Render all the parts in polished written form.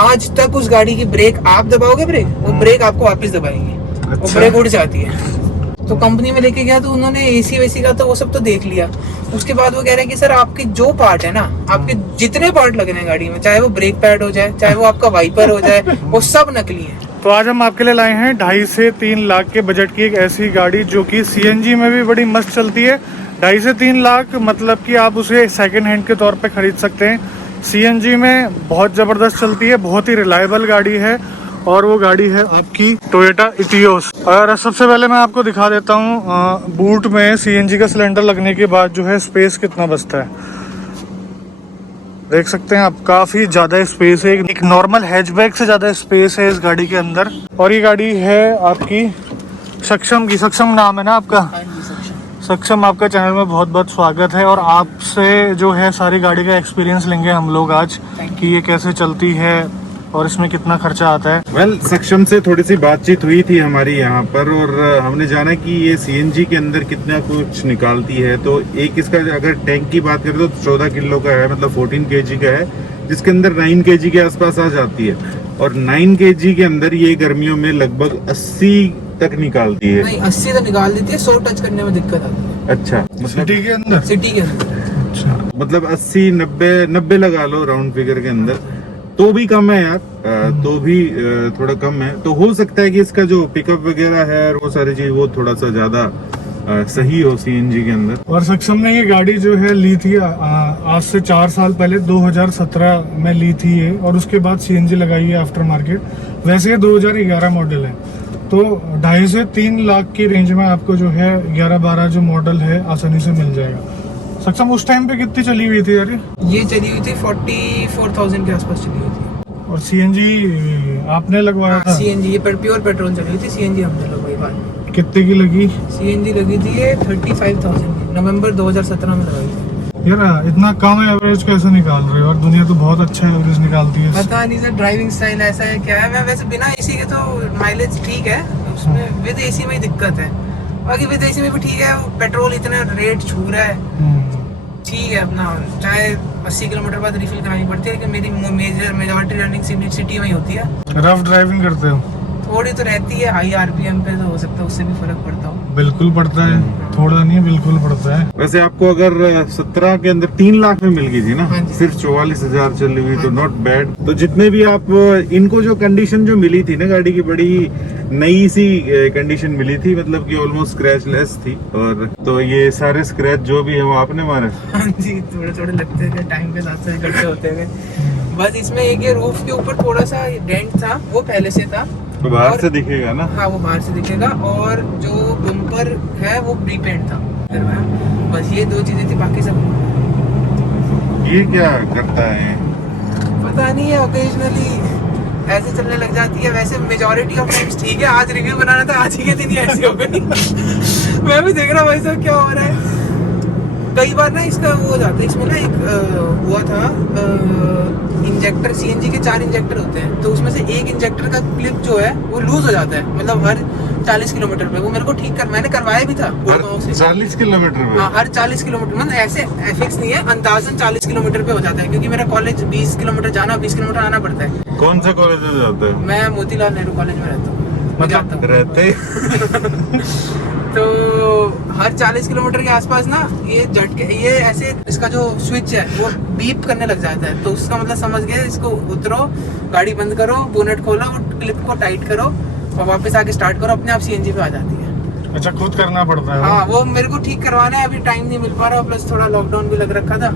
आज तक उस गाड़ी की ब्रेक आप दबाओगे ब्रेक, वो ब्रेक आपको वापस दबाएंगे। अच्छा। वो ब्रेक उड़ जाती है। तो कंपनी में लेके गया तो उन्होंने एसी वेसी का तो वो सब तो देख लिया। उसके बाद वो कह रहे हैं कि सर आपके जो पार्ट है ना, आपके जितने पार्ट लग रहे हैं गाड़ी में, चाहे वो ब्रेक पैड हो जाए, चाहे वो आपका वाइपर हो जाए, वो सब नकली है। तो आज हम आपके लिए लाए हैं 2.5 से 3 लाख के बजट की एक ऐसी गाड़ी जो कि सीएनजी में भी बड़ी मस्त चलती है। 2.5 से 3 लाख मतलब कि आप उसे सेकंड हैंड के तौर पे खरीद सकते हैं। सीएनजी में बहुत ज़बरदस्त चलती है, बहुत ही रिलायबल गाड़ी है और वो गाड़ी है आपकी टोयोटा इटियोस। और सबसे पहले मैं आपको दिखा देता हूँ बूट में सीएनजी का सिलेंडर लगने के बाद जो है स्पेस कितना बचता है। देख सकते हैं आप, काफी ज्यादा स्पेस है, एक नॉर्मल हैचबैक से ज्यादा स्पेस है इस गाड़ी के अंदर। और ये गाड़ी है आपकी सक्षम की। सक्षम नाम है ना आपका? सक्षम, आपका चैनल में बहुत बहुत स्वागत है। और आपसे जो है सारी गाड़ी का एक्सपीरियंस लेंगे हम लोग आज कि ये कैसे चलती है और इसमें कितना खर्चा आता है। वेल, सक्षम से थोड़ी सी बातचीत हुई थी हमारी यहाँ पर और हमने जाना कि ये सीएनजी के अंदर कितना कुछ निकालती है। तो एक इसका अगर टैंक की बात करें तो 14 किलो का है, मतलब 14 केजी का है, जिसके अंदर 9 केजी के आसपास आ जाती है। और 9 केजी के अंदर ये गर्मियों में लगभग 80 तक निकालती है। नहीं, 80 तो निकाल देती है, 100 टच करने में दिक्कत आती है। अच्छा, सिटी के अंदर? सिटी के अंदर। अच्छा, मतलब 80 90 लगा लो राउंड फिगर के अंदर, तो भी कम है यार। तो भी थोड़ा कम है। तो हो सकता है कि इसका जो पिकअप वगैरह है और वो सारी चीज वो थोड़ा सा ज्यादा सही हो सीएनजी के अंदर। और सक्षम ने ये गाड़ी जो है ली थी आज से 4 साल पहले, 2017 में ली थी ये। और उसके बाद सीएनजी लगाई है आफ्टर मार्केट। वैसे ये 2011 मॉडल है। तो 2.5 से 3 लाख की रेंज में आपको जो है 11-12 जो मॉडल है आसानी से मिल जाएगा। सक्षम, उस टाइम पे कितनी चली हुई थी यार? ये चली हुई थी 44,000 के आसपास चली हुई थी। और सीएनजी आपने लगवाया था? सीएनजी ये प्योर पेट्रोल चली हुई थी, सीएनजी हमने लगवाई बाद। कितने की लगी? सीएनजी लगी थी ये 35,000 की, नवंबर 2017 में लगाई थी। यार इतना कम एवरेज कैसे निकाल रहे हो? और दुनिया तो बहुत अच्छा एवरेज निकालती है। पता नहीं सर, ड्राइविंग स्टाइल ऐसा है क्या है। मैं वैसे बिना एसी के तो माइलेज ठीक है, उसमें विद एसी में ही दिक्कत है। बाकी विद एसी में भी ठीक है, पेट्रोल इतना रेट छू रहा है, ठीक है अपना। चाहे 80 किलोमीटर बाद रिफिल करानी पड़ती है, लेकिन मेरी मेजॉरिटी रनिंग सिटी में ही होती है। रफ ड्राइविंग करते हो? थोड़ी तो रहती है, हाई आरपीएम पे तो हो सकता है उससे भी फर्क पड़ता हो। बिल्कुल पड़ता है, थोड़ा नहीं बिल्कुल पड़ता है। वैसे आपको अगर 17 के अंदर 3 लाख में मिल गई थी ना, हाँ जी। सिर्फ 44,000 चली हुई, तो नॉट बैड। तो जितने भी आप इनको जो कंडीशन जो मिली थी ना गाड़ी की, बड़ी नई सी कंडीशन मिली थी, मतलब कि ऑलमोस्ट स्क्रैच लेस थी। और तो ये सारे स्क्रैच जो भी है वो आपने मारे? हाँ जी, थोड़े थोड़े लगते थे, टाइम के साथ साथ इकट्ठे होते हुए। बस इसमें एक ये रूफ के ऊपर थोड़ा सा डेंट था, वो पहले से था। तो बाहर और- से दिखेगा ना? हाँ, वो बाहर से दिखेगा। और जो बम्पर है वो प्रीपेंट था। बस ये 2 चीजें थी, बाकी सब ये क्या करता है? पता नहीं है, ओकेजनली ऐसे चलने लग जाती है। वैसे मेजॉरिटी ऑफ टाइम्स ठीक है। आज रिव्यू बनाना था, आज ही के दिन ही ऐसी हो गई। मैं भी देख रहा हूँ भाई साहब क्या हो रहा है। कई बार ना इसका वो हो जाता है, इसमें ना एक हुआ था इंजेक्टर, सीएनजी के 4 इंजेक्टर होते हैं, तो उसमें से एक इंजेक्टर का क्लिप जो है वो लूज हो जाता है, मतलब हर 40 किलोमीटर पे। वो मेरे को ठीक कर, मैंने करवाया भी था गुड़गांव से। 40 किलोमीटर में? हाँ, हर 40 किलोमीटर, मतलब ऐसे फिक्स नहीं है, अंदाजन 40 किलोमीटर पे हो जाता है, क्योंकि मेरा कॉलेज 20 किलोमीटर जाना, 20 किलोमीटर आना पड़ता है। कौन सा कॉलेज में जाता है? मैं मोतीलाल नेहरू कॉलेज में रहता हूँ, मैं जाता हूँ। रहते तो हर 40 किलोमीटर के आसपास ना ये झटके, ये ऐसे इसका जो स्विच है वो बीप करने लग जाता है। तो उसका मतलब समझ गए, इसको उतरो, गाड़ी बंद करो, बोनेट खोलो, क्लिप को टाइट करो और वापस आके स्टार्ट करो, अपने आप सीएनजी पे आ जाती है। अच्छा, खुद करना पड़ता है? हाँ, वो मेरे को ठीक करवाना है, अभी टाइम नहीं मिल पा रहा, प्लस थोड़ा लॉकडाउन भी लग रखा था।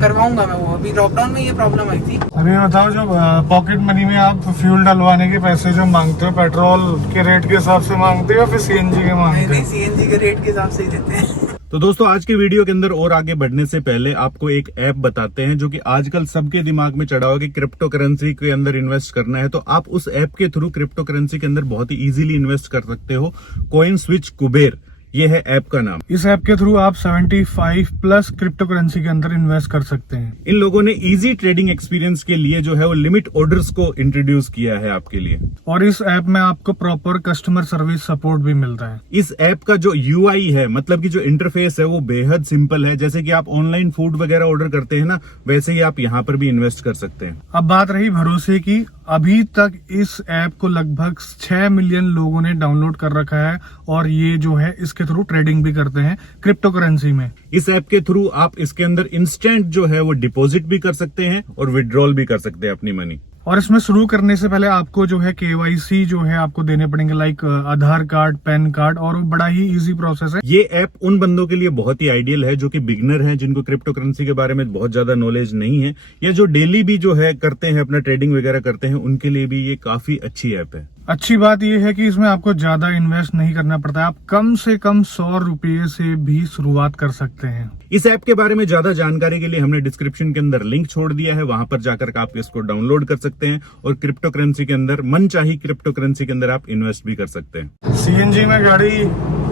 करवाऊंगा मैं वो, अभी लॉकडाउन में ये प्रॉब्लम आई थी। अभी बताओ, जो पॉकेट मनी में आप फ्यूल डलवाने के पैसे जो मांगते हो, पेट्रोल के रेट के हिसाब से मांगते हो या फिर सीएनजी के मांगते नहीं, हो? सीएनजी के रेट के हिसाब से ही देते हैं। तो दोस्तों, आज के वीडियो के अंदर और आगे बढ़ने से पहले आपको एक ऐप बताते हैं जो कि आजकल सबके दिमाग में चढ़ा हुआ कि क्रिप्टो करेंसी के अंदर इन्वेस्ट करना है। तो आप उस ऐप के थ्रू क्रिप्टो करेंसी के अंदर बहुत ही इजीली इन्वेस्ट कर सकते हो। कॉइन स्विच कुबेर, ये है ऐप का नाम। इस ऐप के थ्रू आप 75 प्लस क्रिप्टो करेंसी के अंदर इन्वेस्ट कर सकते हैं। इन लोगों ने इजी ट्रेडिंग एक्सपीरियंस के लिए जो है वो लिमिट ऑर्डर्स को इंट्रोड्यूस किया है आपके लिए। और इस ऐप में आपको प्रॉपर कस्टमर सर्विस सपोर्ट भी मिलता है। इस ऐप का जो यूआई है, मतलब कि जो इंटरफेस है, वो बेहद सिंपल है। जैसे कि आप ऑनलाइन फूड वगैरह ऑर्डर करते हैं ना, वैसे ही आप यहाँ पर भी इन्वेस्ट कर सकते हैं। अब बात रही भरोसे की, अभी तक इस ऐप को लगभग 6 मिलियन लोगों ने डाउनलोड कर रखा है और ये जो है इसके थ्रू ट्रेडिंग भी करते हैं क्रिप्टो करेंसी में। इस ऐप के थ्रू आप इसके अंदर इंस्टेंट जो है वो डिपॉजिट भी कर सकते हैं और विड्रॉल भी कर सकते हैं अपनी मनी। और इसमें शुरू करने से पहले आपको जो है KYC जो है आपको देने पड़ेंगे, लाइक आधार कार्ड, पैन कार्ड, और बड़ा ही इजी प्रोसेस है। ये ऐप उन बंदों के लिए बहुत ही आइडियल है जो कि बिगनर हैं, जिनको क्रिप्टो करेंसी के बारे में बहुत ज्यादा नॉलेज नहीं है, या जो डेली भी जो है करते हैं, अपना ट्रेडिंग वगैरह करते हैं, उनके लिए भी ये काफी अच्छी ऐप है। अच्छी बात यह है कि इसमें आपको ज्यादा इन्वेस्ट नहीं करना पड़ता है, आप कम से कम 100 रुपये से भी शुरुआत कर सकते हैं। इस ऐप के बारे में ज्यादा जानकारी के लिए हमने डिस्क्रिप्शन के अंदर लिंक छोड़ दिया है, वहां पर जाकर आप इसको डाउनलोड कर सकते हैं और क्रिप्टो करेंसी के अंदर, मनचाही क्रिप्टो करेंसी के अंदर आप इन्वेस्ट भी कर सकते हैं। CNG में गाड़ी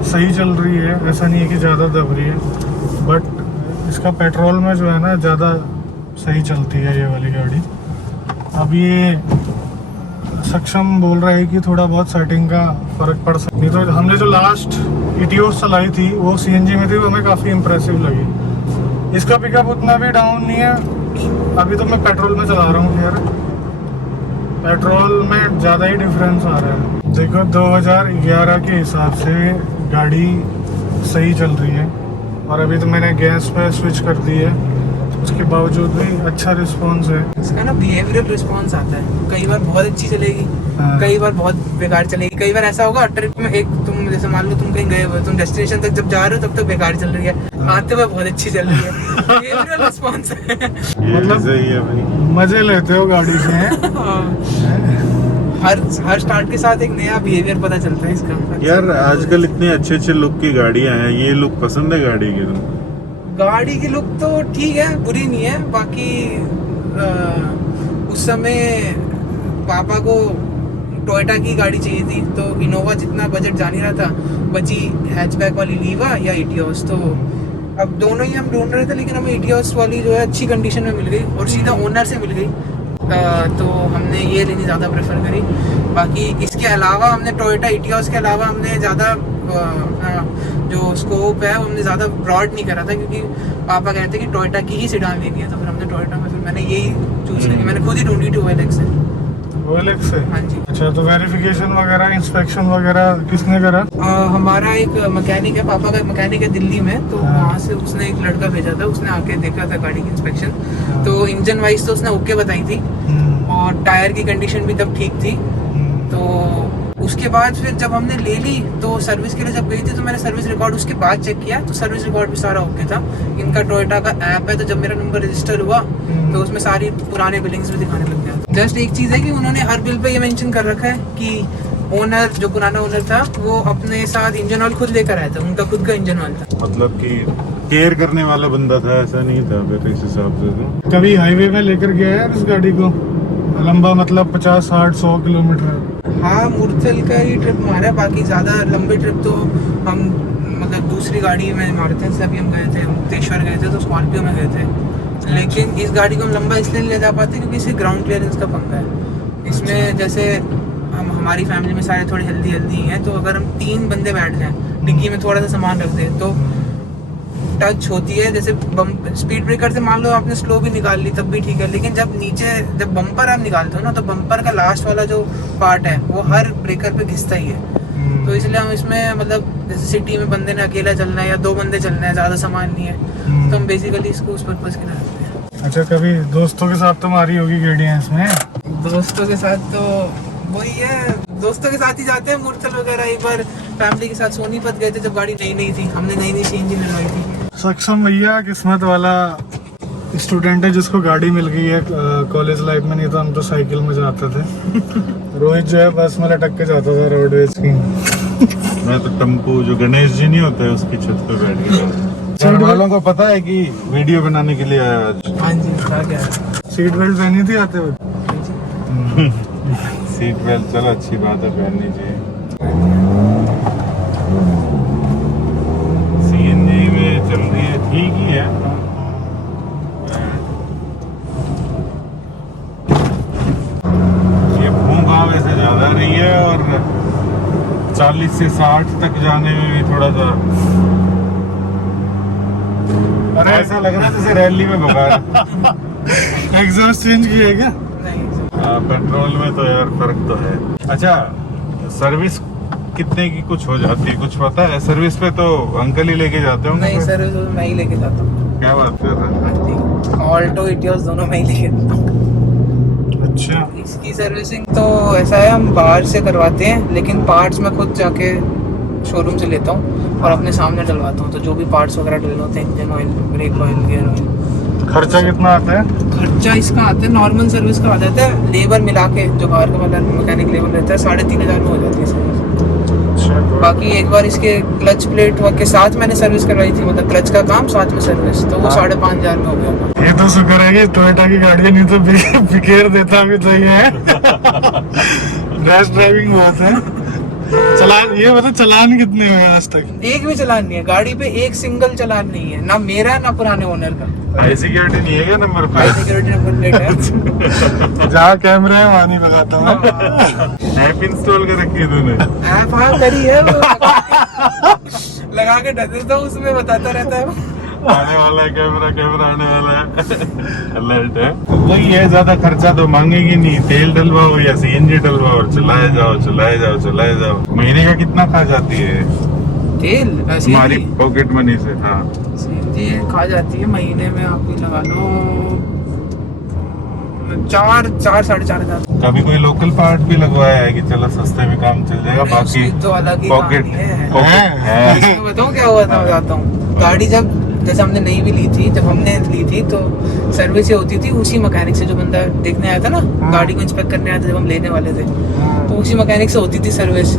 सही चल रही है, ऐसा नहीं है कि ज्यादा दब रही है, बट इसका पेट्रोल में जो है ना ज्यादा सही चलती है ये वाली गाड़ी। अब ये सक्षम बोल रहा है कि थोड़ा बहुत सेटिंग का फर्क पड़ सकता है। तो हमने जो लास्ट इटियोस चलाई थी वो CNG में थी, वो हमें काफी इम्प्रेसिव लगी। इसका पिकअप उतना भी डाउन नहीं है। अभी तो मैं पेट्रोल में चला रहा हूँ, यार पेट्रोल में ज्यादा ही डिफरेंस आ रहा है। देखो 2011 के हिसाब से गाड़ी सही चल रही है और अभी तो मैंने गैस पे स्विच कर दी है, उसके बावजूद भी अच्छा रिस्पॉन्स है। इसका ना बिहेवियरल रिस्पॉन्स आता है, कई बार बहुत अच्छी चलेगी, हाँ। कई बार बहुत बेकार चलेगी। कई बार ऐसा होगा ट्रिप में एक तुम जैसे मान लो तुम कहीं गए हुए, तुम डेस्टिनेशन तक जब जा रहे हो तब तक बेकार चल रही है, आते हुए बहुत अच्छी चल रही है। बिहेवियरल रिस्पॉन्स है। मतलब सही है भाई, मजे लेते हो गाड़ी से हैं? हर स्टार्ट के साथ एक नया बिहेवियर पता चलता है इसका। यार आजकल इतने अच्छे अच्छे लुक की गाड़ियां हैं, ये लुक पसंद है गाड़ी की? तुम गाड़ी की लुक तो ठीक है, बुरी नहीं है। बाकी उस समय पापा को टोयोटा की गाड़ी चाहिए थी, तो इनोवा जितना बजट जा नहीं रहा था, बची हैचबैक वाली लीवा या इटियोस। तो अब दोनों ही हम ढूंढ रहे थे, लेकिन हमें इटियोस वाली जो है अच्छी कंडीशन में मिल गई और सीधा ओनर से मिल गई, तो हमने ये लेनी ज़्यादा प्रेफर करी। बाकी इसके अलावा हमने टोयोटा इटियोस के अलावा हमने ज़्यादा जो स्कोप है हमने ज़्यादा ब्रॉड नहीं करा था, क्योंकि पापा कहते कि टोयोटा की ही सीडान लेनी है, तो फिर हमने टोयोटा में फिर मैंने यही चूज़ करी। मैंने खुद ही ढूंढी थी OLX से। OLX से? हाँ जी। अच्छा, तो वेरिफिकेशन वगैरह, इंस्पेक्शन वगैरह किसने करा? हमारा एक मैकेनिक है, पापा का मैकेनिक है दिल्ली में, तो हाँ। वहाँ से उसने एक लड़का भेजा था, उसने आके देखा था गाड़ी की इंस्पेक्शन। तो इंजन वाइज तो उसने ओके बताई थी और टायर की कंडीशन भी तब ठीक थी। तो उसके बाद फिर जब हमने ले ली तो सर्विस के लिए जब गई थी, तो मैंने सर्विस रिकॉर्ड उसके बाद चेक किया, तो सर्विस रिकॉर्ड भी सारा ओके था। इनका टोयोटा का ऐप है, तो जब मेरा नंबर रजिस्टर हुआ तो उसमें सारी पुराने बिलिंग्स भी दिखाने लग गया। जस्ट एक चीज़ है कि उन्होंने हर बिल पे ये मेंशन कर रखा है कि ओनर, जो पुराना ओनर था, वो अपने साथ इंजन ऑयल खुद लेकर आया था, उनका खुद का इंजन ऑयल था। मतलब कि केयर करने वाला बंदा था, ऐसा नहीं था फिर इस हिसाब से? तो कभी हाईवे में लेकर गया है इस गाड़ी को लंबा, मतलब 50, 60, 100 किलोमीटर? हाँ, मुरथल का ही ट्रिप मारा है, बाकी ज़्यादा लंबे ट्रिप तो हम मतलब दूसरी गाड़ी में मारते हैं। अभी हम गए थे मुक्तेश्वर गए थे, तो स्कॉर्पियो में गए थे, लेकिन इस गाड़ी को हम लंबा इसलिए नहीं ले जा पाते क्योंकि इसे ग्राउंड क्लियरेंस का पंगा है। इसमें जैसे हमारी फैमिली में सारे थोड़े हेल्दी हैं, तो अगर हम 3 बंदे बैठ जाएं, डिक्की में थोड़ा सा सामान रख दें, तो टच होती है। जैसे स्पीड ब्रेकर से मान लो आपने स्लो भी निकाल ली तब भी ठीक है, लेकिन जब नीचे जब बम्पर आप निकालते हो ना, तो बम्पर का लास्ट वाला जो पार्ट है वो हर ब्रेकर पे घिसता ही है। तो इसलिए हम इसमें मतलब जैसे सिटी में बंदे ने अकेला चलना है या 2 बंदे चलना है, ज़्यादा सामान नहीं है, तो हम बेसिकली इसको उस पर्पज़ के लिए रखते हैं। अच्छा, कभी दोस्तों के साथ तो मारी होगी गाड़ियाँ इसमें? दोस्तों के साथ तो वही है, दोस्तों के साथ ही जाते हैं मुरथल वगैरह। एक बार फैमिली के साथ सोनीपत गए थे जब गाड़ी नई थी, हमने नई CNG लगवाई थी। सक्षम भैया किस्मत वाला स्टूडेंट है जिसको गाड़ी मिल गई है कॉलेज लाइफ में, नहीं तो हम तो साइकिल में जाते थे। रोहित जो है बस में लटक के जाता था रोडवेज की। मैं तो टम्पू, जो गणेश जी नहीं होता है, उसकी छत पे बैठ गया। घर वालों को पता है कि वीडियो बनाने के लिए आया आज। हाँ जी, क्या सीट बेल्ट पहनी थी आते हुए? सीट बेल्ट चलो अच्छी बात है, पहननी चाहिए। CNG में चल रही है, ठीक ही है। ये भूंगा वैसे ज्यादा रही है और 40 से 60 तक जाने में भी थोड़ा सा ऐसा लग रहा है जैसे रैली में भगा। एग्जॉस्ट चेंज किया है क्या? नहीं। पेट्रोल में तो यार फर्क तो है। अच्छा, सर्विस कितने की कुछ हो जाती है, कुछ पता है? सर्विस पे तो अंकल ही लेके जाते होंगे। नहीं सर्विस मैं ही लेके जाता हूँ। क्या बात कर रहे हैं? ऑल्टो इटियोस दोनों मैं ही लेके जाता हूँ। अच्छा, इसकी सर्विसिंग तो ऐसा है, हम बाहर से करवाते हैं, लेकिन पार्ट्स मैं खुद जाके शोरूम से लेता हूँ और अपने सामने डलवाता हूँ। तो जो भी पार्ट्स वगैरह डलने होते हैं, engine oil, brake oil, gear oil. खर्चा कितना आता है? खर्चा इसका आता है, नॉर्मल सर्विस का आ जाता है, लेबर मिला के जो बाहर का वाला मैकेनिक लेबर रहता है 3,500 में हो जाती है सर्विस। बाकी एक बार इसके क्लच प्लेट के साथ मैंने सर्विस करवाई थी, मतलब क्लच का काम साथ में सर्विस, तो वो 5,500 में हो गया। ये तो शुक्र है कि टोयोटा की गाड़ी है, नहीं तो बिखेर देता भी तो ये है। रैश ड्राइविंग बहुत है। चलान, ये बता चलान कितने हुए आज तक? एक भी चलान नहीं है गाड़ी पे, एक सिंगल चलान नहीं है, ना मेरा ना पुराने ओनर का। हाई सिक्योरिटी नहीं है क्या number high plate? Security number plate है। जहाँ कैमरे है वहाँ नहीं लगाता मैं। ऐप इंस्टॉल कर रखी है तूने? ऐप हाँ करी है वो, लगा के डर देता हूँ, उसमें बताता रहता है वो। आने वाला है कैमरा, कैमरा आने वाला है। अलर्ट है। वही है, ज्यादा खर्चा तो मांगेगी नहीं, तेल डलवाओ या सीएनजी डलवाओ और चलाए जाओ चलाए जाओ चलाए जाओ। महीने का कितना खा जाती है तेल? हमारी पॉकेट मनी से? हाँ, सीएनजी खा जाती है महीने में, आप भी लगा लो 4-4.5 हजार। कभी कोई लोकल पार्ट भी लगवाया है कि चलो सस्ते में काम चल जाएगा? बाकी तो अलग ही पॉकेट कहानी है। है। इसमें बताऊँ क्या हुआ था, मैं बताता हूँ। गाड़ी जब जैसे हमने नई भी ली थी, जब हमने ली थी तो सर्विस ये होती थी उसी मैकेनिक से, जो बंदा देखने आया था ना, गाड़ी को इंस्पेक्ट करने आया था जब हम लेने वाले थे, तो उसी मैकेनिक से होती थी सर्विस।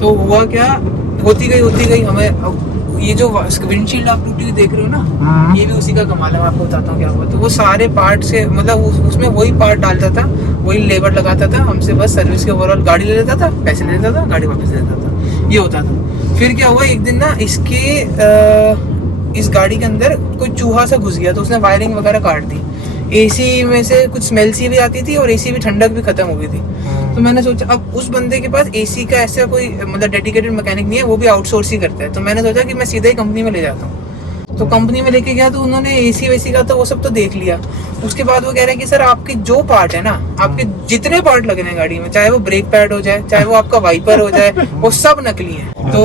तो हुआ क्या, होती गई हमें ये जो विंडशील्ड आप टूटी हुई देख रहे हो ना, ये भी उसी का कमाल है। मैं आपको बताता हूँ क्या हुआ। तो वो सारे पार्ट से, मतलब उसमें वही पार्ट डालता था, वही लेबर लगाता था, हमसे बस सर्विस के ओवरऑल गाड़ी ले लेता था, पैसे ले लेता था, गाड़ी वापस ले लेता था, ये होता था। फिर क्या हुआ, एक दिन ना इसके इस गाड़ी के अंदर कोई चूहा सा घुस गया, तो उसने वायरिंग वगैरह काट दी। एसी में से कुछ स्मेल सी भी आती थी और एसी भी ठंडक भी खत्म हो गई थी। तो मैंने सोचा, अब उस बंदे के पास एसी का ऐसा कोई मतलब डेडिकेटेड मैकेनिक नहीं है, वो भी आउटसोर्स ही करता है। तो मैंने सोचा कि मैं सीधे ही कंपनी में ले जाता हूँ। तो कंपनी में लेके गया, तो उन्होंने एसी वेसी का तो वो सब तो देख लिया। उसके बाद वो कह रहे हैं कि सर आपके जो पार्ट है ना, आपके जितने पार्ट लगे हैं गाड़ी में, चाहे वो ब्रेक पैड हो जाए, चाहे वो आपका वाइपर हो जाए, वो सब नकली है। तो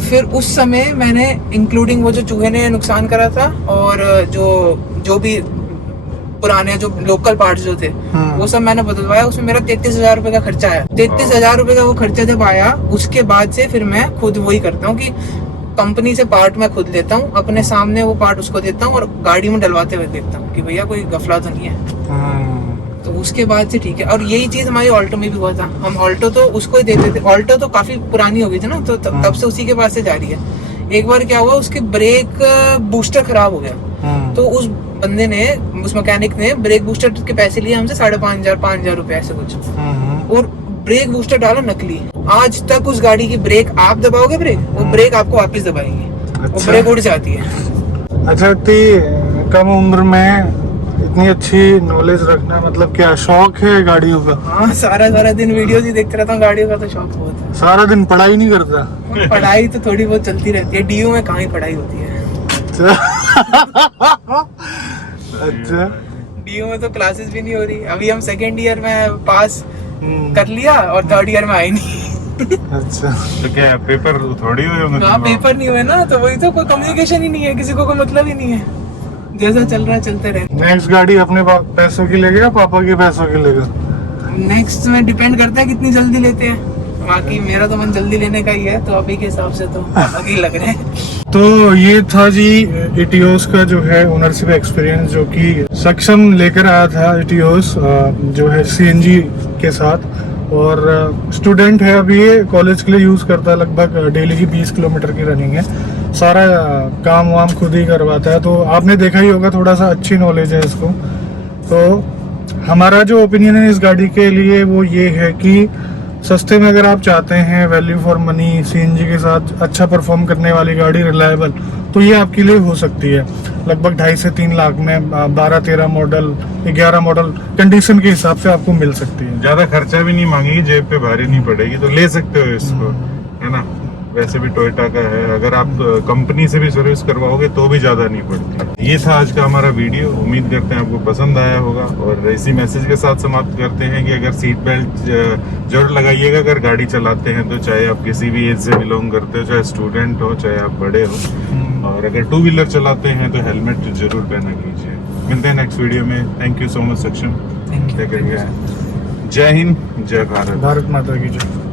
फिर उस समय मैंने इंक्लूडिंग वो जो चूहे ने नुकसान करा था और जो भी पुराने जो लोकल पार्ट्स जो थे वो सब मैंने बदलवाया। उसमें मेरा 33,000 रुपए का खर्चा आया। 33,000 रुपए का वो खर्चा जब आया, उसके बाद से फिर मैं खुद वही करता हूँ कि कंपनी से पार्ट मैं खुद लेता हूँ, अपने सामने वो पार्ट उसको देता हूँ और गाड़ी में डलवाते हुए देखता हूँ कि भैया कोई गफला तो नहीं है। तो उसके बाद से ठीक है। और यही चीज हमारी ऑल्टो में भी हुआ था। हम ऑल्टो तो उसको ही देते थे, ऑल्टो तो काफी पुरानी हो गई थी ना, तो तब से उसी के पास से जा रही है। एक बार क्या हुआ, उसके ब्रेक बूस्टर खराब हो गया, तो उस बंदे ने, उस मैकेनिक ने ब्रेक बूस्टर के पैसे लिए हमसे 5,500 रुपए ऐसे कुछ, और ब्रेक बूस्टर डाला नकली। आज तक उस गाड़ी की ब्रेक आप दबाओगे ब्रेक, वो ब्रेक आपको वापस दबाएंगे। वो ब्रेक उड़ जाती है। अच्छा, इतनी कम उम्र में इतनी अच्छी नॉलेज रखना, मतलब क्या शौक है गाड़ियों का? हाँ, सारा दिन वीडियोस ही देखते रहता हूँ, गाड़ियों का तो शौक बहुत है। सारा दिन पढ़ाई नहीं करता? पढ़ाई तो थोड़ी बहुत चलती रहती है, डीयू में कहाँ ही पढ़ाई होती है। अच्छा, डीयू में तो क्लासेस भी नहीं हो रही। अभी हम सेकेंड ईयर में पास कर लिया और थर्ड ईयर में आई नहीं। अच्छा, तो क्या पेपर थोड़ी हुए होंगे? हाँ, पेपर नहीं हुए ना, तो वही तो, कोई कम्युनिकेशन ही नहीं है, किसी को कोई मतलब ही नहीं है। जैसा चल रहा है चलते रहे। नेक्स्ट गाड़ी अपने पैसों की लेगा या पापा के पैसों की लेगा? नेक्स्ट में डिपेंड करता है कितनी जल्दी लेते हैं। बाकी मेरा तो मन जल्दी लेने का ही है, तो अभी के हिसाब से तो अलग ही लग रहे हैं। तो ये था जी इटियोस का जो है ओनरशिप एक्सपीरियंस, जो कि सक्षम लेकर आया था इटियोस जो है सीएनजी के साथ। और स्टूडेंट है अभी, ये कॉलेज के लिए यूज करता है, लगभग डेली की 20 किलोमीटर की रनिंग है। सारा काम वाम खुद ही करवाता है। तो आपने देखा ही होगा, थोड़ा सा अच्छी नॉलेज है इसको। तो हमारा जो ओपिनियन है इस गाड़ी के लिए वो ये है कि सस्ते में अगर आप चाहते हैं वैल्यू फॉर मनी, सीएनजी के साथ अच्छा परफॉर्म करने वाली गाड़ी, रिलायबल, तो ये आपके लिए हो सकती है। लगभग 2.5 से 3 लाख में 12-13 मॉडल, 11 मॉडल कंडीशन के हिसाब से आपको मिल सकती है। ज्यादा खर्चा भी नहीं मांगेगी, जेब पे भारी नहीं पड़ेगी, तो ले सकते हो इसको, है ना। वैसे भी टोयोटा का है, अगर आप कंपनी से भी सर्विस करवाओगे तो भी ज़्यादा नहीं पड़ती। ये था आज का हमारा वीडियो, उम्मीद करते हैं आपको पसंद आया होगा और इसी मैसेज के साथ समाप्त करते हैं कि अगर सीट बेल्ट जरूर लगाइएगा अगर गाड़ी चलाते हैं तो, चाहे आप किसी भी एज से बिलोंग करते हो, चाहे स्टूडेंट हो, चाहे आप बड़े हो, और अगर टू व्हीलर चलाते हैं तो हेलमेट जरूर पहना कीजिए। मिलते हैं नेक्स्ट वीडियो में। थैंक यू सो मच सक्षम। Thank you. जय हिंद, जय भारत। भारत माता की जय।